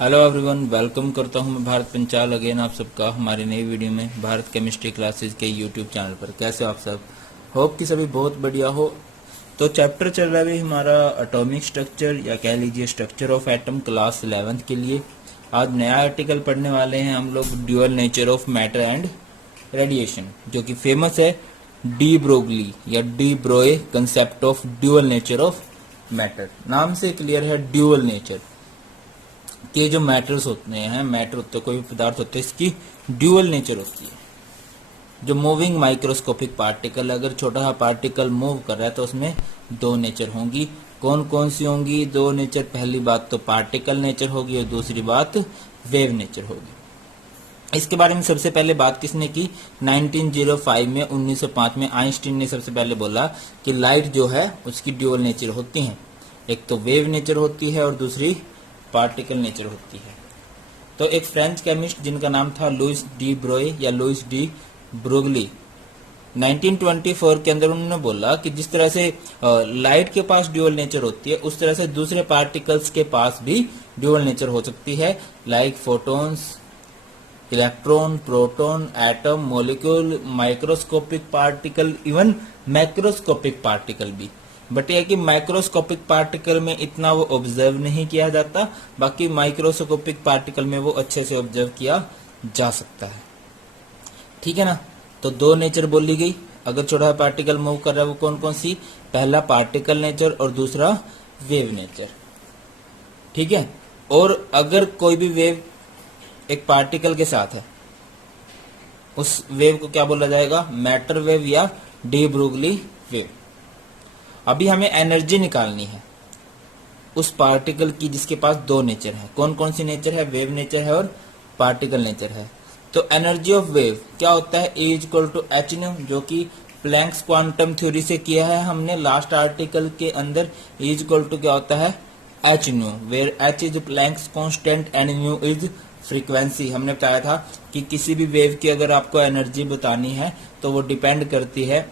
Hello everyone, welcome करता हूं मैं भारत पंचाल अगेन आप सबका हमारी नई वीडियो में भारत केमिस्ट्री क्लासेस के यूट्यूब चैनल पर। कैसे हो आप सब? होप कि सभी बहुत बढ़िया हो। तो चैप्टर चल रहा है हमारा एटॉमिक स्ट्रक्चर या कह लीजिए structure of atom class 11th के लिए। आज नया आर्टिकल पढ़ने वाले हैं हम लोग, dual nature of matter and radiation, जो कि फेमस है डी ब्रोगली या de Broglie concept of dual nature of matter. नाम से क्लियर है ड्यूअल नेचर के जो मैटर्स होते हैं, मैटर होते हैं, कोई भी पदार्थ होते हैं, इसकी ड्यूअल नेचर होती है। जो मूविंग माइक्रोस्कोपिक पार्टिकल, अगर छोटा सा पार्टिकल मूव कर रहा है तो उसमें दो नेचर होंगी। कौन कौन सी होंगी दो नेचर? पहली बात तो पार्टिकल नेचर होगी और दूसरी बात वेव नेचर होगी। इसके बारे में सबसे पहले बात किसने की? 1905 में 1905 में आइंस्टीन ने सबसे पहले बोला कि लाइट जो है उसकी ड्यूअल नेचर होती है, एक तो वेव नेचर होती है और दूसरी पार्टिकल नेचर होती है। तो एक फ्रेंच केमिस्ट जिनका नाम था लुइस डी ब्रोए या लुइस डी ब्रोगली, 1924 के अंदर उन्होंने बोला कि जिस तरह से लाइट के पास ड्यूअल नेचर होती है, उस तरह से दूसरे पार्टिकल्स के पास भी ड्यूअल नेचर हो सकती है, like photons, electron, proton, atom, molecule, microscopic particle, even macroscopic particle भी। बट यह कि माइक्रोस्कोपिक पार्टिकल में इतना वो ऑब्जर्व नहीं किया जाता, बाकी माइक्रोस्कोपिक पार्टिकल में वो अच्छे से ऑब्जर्व किया जा सकता है। ठीक है ना? तो दो नेचर बोली गई। अगर छोटा पार्टिकल मूव कर रहा है वो कौन कौन सी? पहला पार्टिकल नेचर और दूसरा वेव नेचर। ठीक है। और अगर कोई भी वेव एक पार्टिकल के साथ है, उस वेव को क्या बोला जाएगा? मैटर वेव या डी ब्रोगली वेव। अभी हमें एनर्जी निकालनी है उस पार्टिकल की जिसके पास दो नेचर है। कौन कौन सी नेचर है? वेव नेचर है और पार्टिकल नेचर है। तो एनर्जी ऑफ वेव क्या होता है? E equal to H nu, जो कि प्लैंक्स क्वांटम थ्योरी से किया है हमने लास्ट आर्टिकल के अंदर। E इक्वल टू क्या होता है? H nu, where H is Planck's constant and nu is frequency. हमने बताया था कि किसी भी वेव की अगर आपको एनर्जी बतानी है तो वो डिपेंड करती है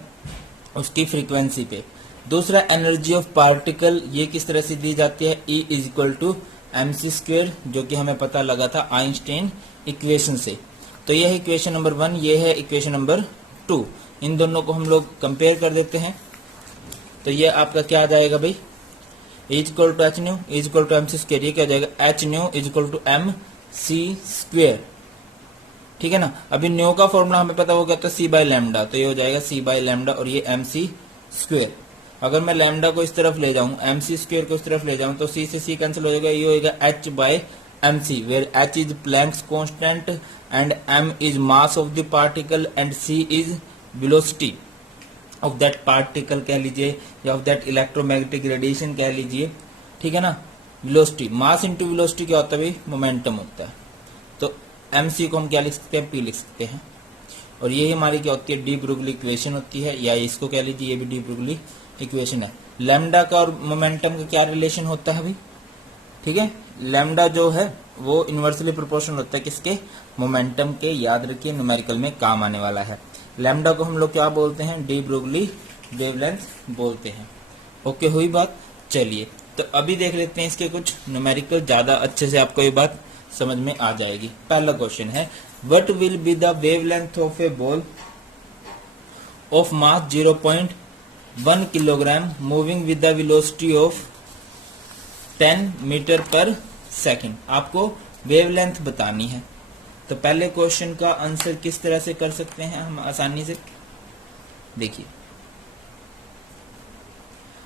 उसकी फ्रीक्वेंसी पे। दूसरा एनर्जी ऑफ पार्टिकल, ये किस तरह से दी जाती है? E is equal to mc square, जो कि हमें पता लगा था आइंस्टाइन इक्वेशन से। तो यह है इक्वेशन नंबर 1, ये है इक्वेशन नंबर 2। इन दोनों को हम लोग कंपेयर कर देते हैं। तो ये आपका क्या आ जाएगा भाई? E is equal to H nu is equal to mc square. ये क्या हो जाएगा? H nu is equal to mc square. ठीक है ना? अभी न्यू का फॉर्मूला हमें पता हो गया था c बाय लैम्डा, तो ये हो जाएगा c बाय लैम्डा और ये mc स्क्वेयर। अगर मैं लैम्डा को इस तरफ ले जाऊं, mc स्क्वायर को इस तरफ ले जाऊं, तो c से c कैंसिल हो जाएगा, ये होगा h by mc, where h is Planck's constant and m is mass of the particle and c is velocity of that particle कह लीजिए, या ऑफ दैट इलेक्ट्रोमैग्नेटिक रेडिएशन कह लीजिए। ठीक है ना? वेलोसिटी, मास इंटू वेलोसिटी क्या होता है भाई? मोमेंटम होता है। तो mc को हम क्या लिख सकते हैं? p लिख सकते हैं। और यही हमारी क्या होती है? डी ब्रोगली इक्वेशन होती है, या इसको कह लीजिए ये भी डी ब्रोगली इक्वेशन है। लैम्डा का और मोमेंटम का क्या रिलेशन होता है भाई? ठीक है, लैम्डा जो है वो इनवर्सली प्रोपोर्शनल होता है किसके? मोमेंटम के। याद रखिए, न्यूमेरिकल में काम आने वाला है। लैम्डा को हम लोग क्या बोलते हैं? डी ब्रोगली वेवलेंथ बोलते हैं। ओके, हुई बात। चलिए तो अभी देख लेते हैं इसके कुछ न्यूमेरिकल, ज्यादा अच्छे से आपको ये बात समझ में आ जाएगी। पहला क्वेश्चन है, what will be the wavelength of a ball of mass 0.1 kilogram moving with the velocity of 10 metre per second. आपको वेवलेंथ बतानी है। तो पहले क्वेश्चन का आंसर किस तरह से कर सकते हैं हम आसानी से? देखिए,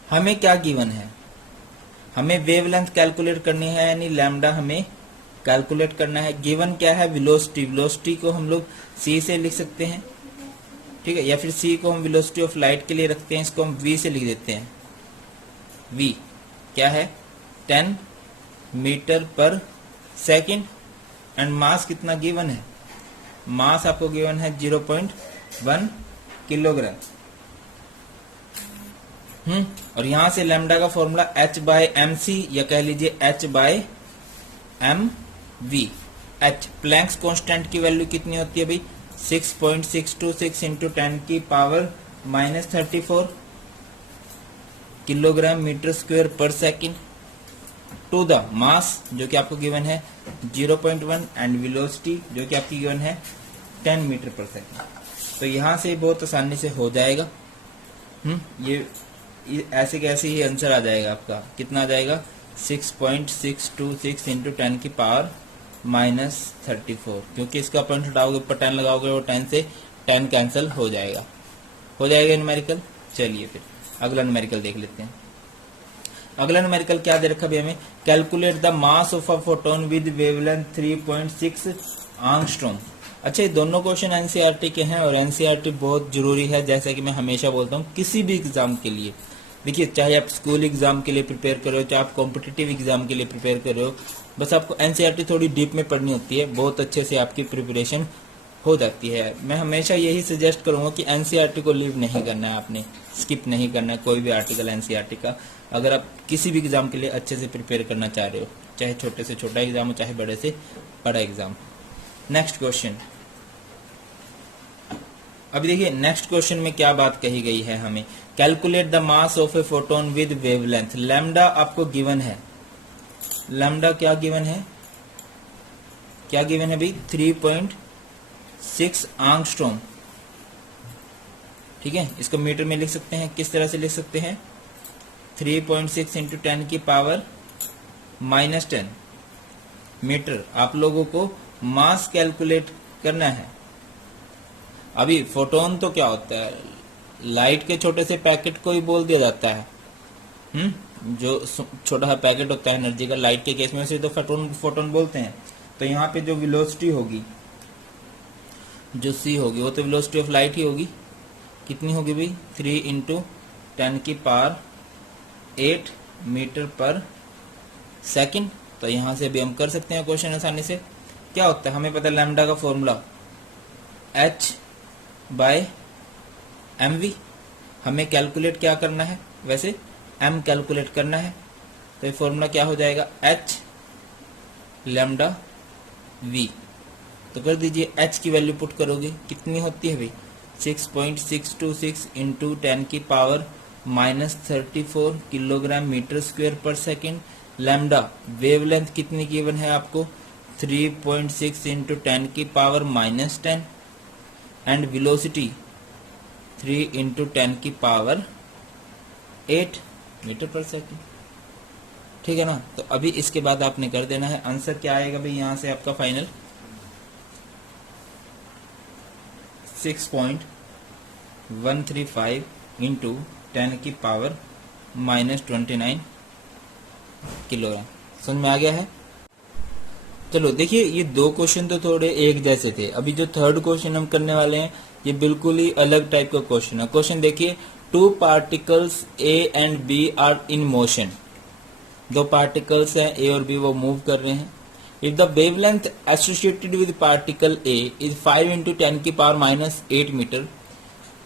हमें क्या गिवन है? हमें वेवलेंथ कैलकुलेट करनी है, यानी लैम्डा हमें कैलकुलेट करना है। गिवन क्या है? वेलोसिटी। वेलोसिटी को हम लोग c से लिख सकते हैं, ठीक है, या फिर c को हम वेलोसिटी ऑफ लाइट के लिए रखते हैं, इसको हम v से लिख देते हैं। v क्या है? 10 metre per second. And mass कितना गिवन है? मास आपको गिवन है 0.1 किलोग्राम। और यहां से लैम्डा का फॉर्मूला h बाय mc, या कह लीजिए h by mv। h Planck's constant की वैल्यू कितनी होती है भाई? 6.626 इंटू 10 की power -34 kilogram metre square per second. To the mass जो कि आपको गिवन है 0.1 एंड वेलोसिटी जो कि आपकी गिवन है 10 मीटर पर सेकंड। तो यहां से बहुत आसानी से हो जाएगा। ये ऐसे कैसे ही आंसर आ जाएगा आपका, कितना आ जाएगा 6.626 इंटू 10 की पावर -34, क्योंकि इसका पॉइंट हटाओगे ऊपर 10 लगाओगे और 10 से 10 कैंसिल हो जाएगा न्यूमेरिकल। चलिए फिर अगला न्यूमेरिकल देख लेते हैं। अगला न्यूमेरिकल क्या दे रखा भी हमें, calculate the mass of a photon with wavelength 3.6 angstrom. अच्छा, ये दोनों क्वेश्चन एनसीईआरटी के हैं और एनसीईआरटी बहुत जरूरी है, जैसा कि मैं हमेशा बोलता हूँ किसी भी एग्जाम के लिए। देखिए, चाहे आप स्कूल एग्जाम के लिए प्रिपेयर कर रहे हो, चाहे आप कॉम्पिटिटिव एग्जाम के लिए प्रिपेयर कर रहे हो, बस आपको एनसीईआरटी थोड़ी डीप में पढ़नी होती है, बहुत अच्छे से आपकी प्रिपरेशन हो जाती है। मैं हमेशा यही सजेस्ट करूंगा कि एनसीईआरटी को लीव नहीं करना है, आपने स्किप नहीं करना है कोई भी आर्टिकल एनसीईआरटी का, अगर आप किसी भी एग्जाम के लिए अच्छे से प्रिपेयर करना चाह रहे हो, चाहे छोटे से छोटा एग्जाम हो, चाहे बड़े से बड़ा एग्जाम। नेक्स्ट क्वेश्चन, अभी देखिए नेक्स्ट क्वेश्चन में क्या बात कही गई है हमें, calculate the mass of a photon with wavelength. Lambda आपको गिवन है, लैम्डा क्या गिवन है, क्या गिवन है भाई 3.6 एंगस्ट्रॉम। ठीक है, इसको मीटर में लिख सकते हैं, किस तरह से लिख सकते हैं 3.6 इंटू 10 की पावर -10 मीटर। आप लोगों को मास कैलकुलेट करना है। अभी फोटोन तो क्या होता है, लाइट के छोटे से पैकेट को ही बोल दिया जाता है, जो छोटा सा पैकेट होता है एनर्जी का, लाइट के केस में उसे तो फोटोन बोलते हैं। तो यहाँ पे जो वेलोसिटी होगी, जो सी होगी, वो तो वेलोसिटी ऑफ लाइट ही होगी। कितनी होगी भाई 3 इंटू 10 की पावर 8 मीटर पर सेकंड। तो यहां से भी हम कर सकते हैं क्वेश्चन आसानी से। क्या होता है, हमें पता है लैम्डा का फॉर्मूला H/mv। हमें कैलकुलेट क्या करना है, वैसे m कैलकुलेट करना है, तो ये फॉर्मूला क्या हो जाएगा H लैम्डा v। तो कर दीजिए, h की वैल्यू पुट करोगे कितनी होती है भाई 6.626 इंटू 10 की पावर -34 किलोग्राम मीटर स्क्वायर पर सेकेंड। लैम्डा वेवलेंथ कितनी गिवन है आपको 3.6 इंटू 10 की पावर -10 एंड वेलोसिटी 3 इंटू 10 की पावर 8 मीटर पर सेकेंड। ठीक है ना। तो अभी इसके बाद आपने कर देना है, आंसर क्या आएगा भाई यहां से आपका फाइनल 6.135 इंटू 10 की पावर -29 किलोग्राम। समझ में आ गया है। चलो देखिए, ये दो क्वेश्चन तो थोड़े एक जैसे थे। अभी जो थर्ड क्वेश्चन हम करने वाले हैं ये बिल्कुल ही अलग टाइप का क्वेश्चन है। क्वेश्चन देखिए, 2 particles A and B are in motion. दो पार्टिकल्स हैं A और B, वो मूव कर रहे हैं। If the wavelength associated with particle A is 5 into 10 की power -8 metre,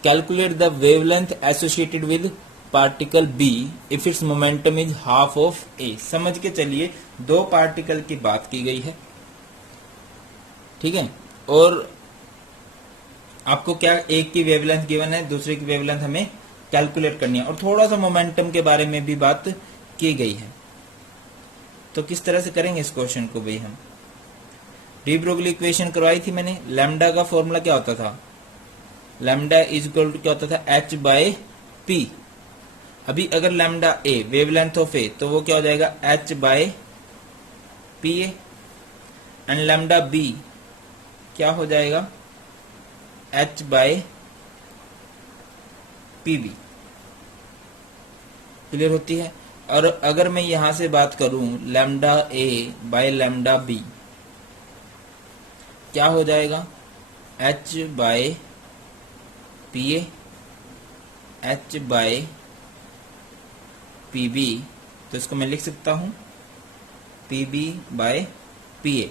calculate the wavelength associated with particle B if its momentum is half of A। समझ के चलिए, दो पार्टिकल की बात की गई है, ठीक है, और आपको क्या एक की वेवलेंथ गिवन है, दूसरे की वेवलेंथ हमें कैलकुलेट करनी है, और थोड़ा सा मोमेंटम के बारे में भी बात की गई है। तो किस तरह से करेंगे इस क्वेश्चन को भाई हम, डी ब्रोगली इक्वेशन करवाई थी मैंने। लैम्डा का फॉर्मूला क्या होता था, लैम्डा इज इक्वल टू क्या होता था h/p। अभी अगर lambda a wavelength of a, तो वो क्या हो जाएगा h/pa एंड लैम्डा b क्या हो जाएगा h/pb। क्लियर होती है। और अगर मैं यहां से बात करूं lambda a by lambda b, क्या हो जाएगा h/pa h/pb। तो इसको मैं लिख सकता हूं pb/pa,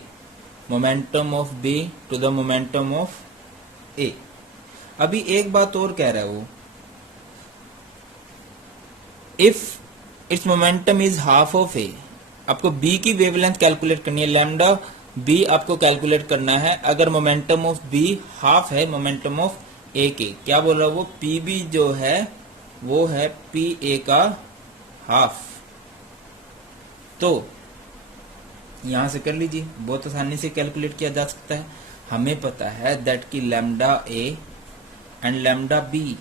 momentum of b to the momentum of a। अभी एक बात और कह रहा है वो, if its momentum is half of a, आपको b की वेवलेंथ कैलकुलेट करनी है, लैम्डा b आपको कैलकुलेट करना है। अगर मोमेंटम ऑफ b हाफ है मोमेंटम ऑफ a के, क्या बोल रहा है वो, pb जो है वो है pa का हाफ। तो यहाँ से कर लीजिए, बहुत आसानी से कैलकुलेट किया जा सकता है। हमें पता है दैट कि lambda A and lambda B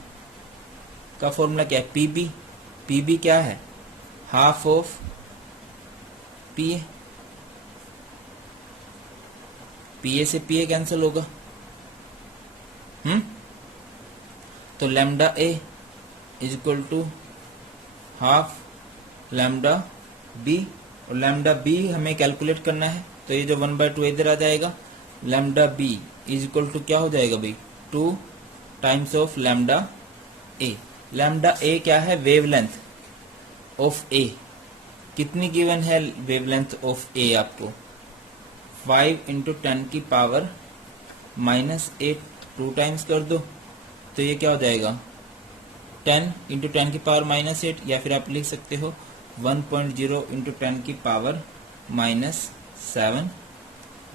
का फॉर्मूला क्या है, पीबी। पीबी क्या है, half of P A. P A से पी ए कैंसिल होगा, तो lambda A is equal to half lambda B, और लैम्डा बी हमें कैलकुलेट करना है, तो ये जो 1/2 इधर आ जाएगा। Lambda B is equal to क्या हो जाएगा भाई, 2 times of lambda A. Lambda A क्या है, वेवलेंथ ऑफ ए। कितनी गिवन है वेवलेंथ ऑफ ए आपको, 5 इंटू 10 की पावर -8, 2 टाइम्स कर दो तो ये क्या हो जाएगा, 10 इंटू 10 की पावर -8, या फिर आप लिख सकते हो 1.0 इंटू 10 की पावर -7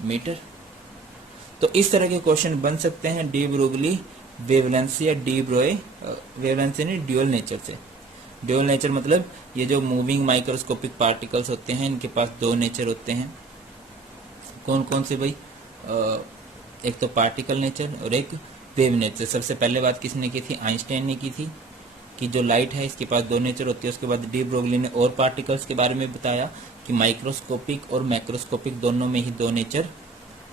मीटर। तो इस तरह के क्वेश्चन बन सकते हैं डी ब्रोगली वेवलेंथ या डी ब्रोए वेवलेंथ से नहीं, ड्यूअल नेचर से। ड्यूअल नेचर मतलब ये जो मूविंग माइक्रोस्कोपिक पार्टिकल्स होते हैं इनके पास 2 नेचर होते हैं। कौन कौन से भाई, एक तो पार्टिकल नेचर और एक वेव नेचर। सबसे पहले बात किसने की थी, आइंस्टाइन ने की थी कि जो लाइट है इसके पास 2 नेचर होती है। उसके बाद डी ब्रोगली ने और पार्टिकल्स के बारे में बताया कि माइक्रोस्कोपिक और मैक्रोस्कोपिक दोनों में ही 2 नेचर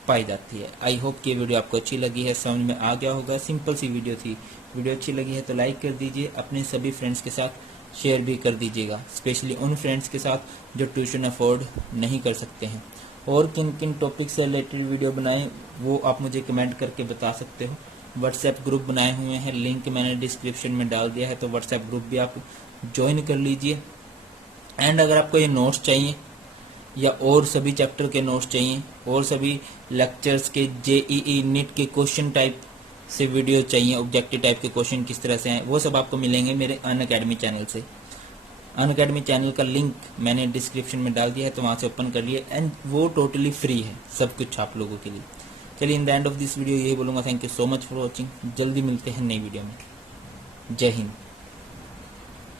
पाई जाती है। आई होप कि ये वीडियो आपको अच्छी लगी है, समझ में आ गया होगा। सिंपल सी वीडियो थी। वीडियो अच्छी लगी है तो लाइक कर दीजिए, अपने सभी फ्रेंड्स के साथ शेयर भी कर दीजिएगा, स्पेशली उन फ्रेंड्स के साथ जो ट्यूशन अफोर्ड नहीं कर सकते हैं। और किन किन टॉपिक से रिलेटेड वीडियो बनाएं वो आप मुझे कमेंट करके बता सकते हो। व्हाट्सएप ग्रुप बनाए हुए हैं, लिंक मैंने डिस्क्रिप्शन में डाल दिया है, तो व्हाट्सएप ग्रुप भी आप ज्वाइन कर लीजिए। एंड अगर आपको ये नोट्स चाहिए या और सभी चैप्टर के नोट्स चाहिए और सभी लेक्चर्स के जेईई नीट के क्वेश्चन टाइप से वीडियो चाहिए, ऑब्जेक्टिव टाइप के क्वेश्चन किस तरह से हैं, वो सब आपको मिलेंगे मेरे अनअकैडमी चैनल से। अनअकैडमी चैनल का लिंक मैंने डिस्क्रिप्शन में डाल दिया है, तो वहाँ से ओपन करिए एंड वो टोटली फ्री है सब कुछ आप लोगों के लिए। चलिए in the end of this video यही बोलूँगा, thank you so much for watching. जल्दी मिलते हैं नई वीडियो में। जय हिंद।